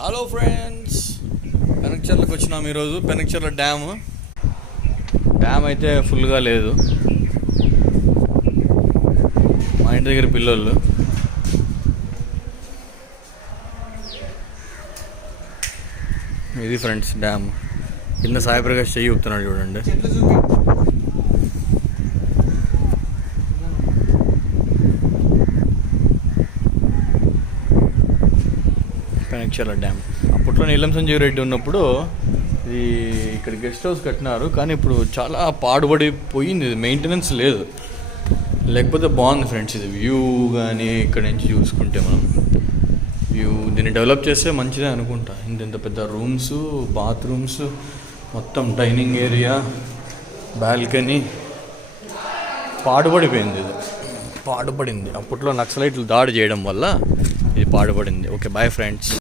Hello friends, పెనక్చర్లకు వచ్చినాం ఈరోజు. పెనక్చర్ల dam అయితే ఫుల్గా లేదు. మా ఇంటి దగ్గర పిల్లలు ఇది ఫ్రెండ్స్ డ్యామ్ కింద సాయిప్రకాష్ చెయ్యి ఊపుతున్నాడు చూడండి. పెనక్చర్ల డ్యామ్ అప్పట్లో నీలం సంజీవ్ రెడ్డి ఉన్నప్పుడు ఇది ఇక్కడ గెస్ట్ హౌస్ కట్టినారు, కానీ ఇప్పుడు చాలా పాడుపడిపోయింది. ఇది మెయింటెనెన్స్ లేదు, లేకపోతే బాగుంది ఫ్రెండ్స్. ఇది వ్యూ కానీ ఇక్కడ నుంచి చూసుకుంటే మనం వ్యూ దీన్ని డెవలప్ చేస్తే మంచిదే అనుకుంటా. ఇంత పెద్ద రూమ్స్, బాత్రూమ్స్, మొత్తం డైనింగ్ ఏరియా, బాల్కనీ పాడుపడిపోయింది. ఇది పాడుపడింది అప్పట్లో నక్సలైట్లు దాడి చేయడం వల్ల ఇది పాడుపడింది. Okay, bye friends.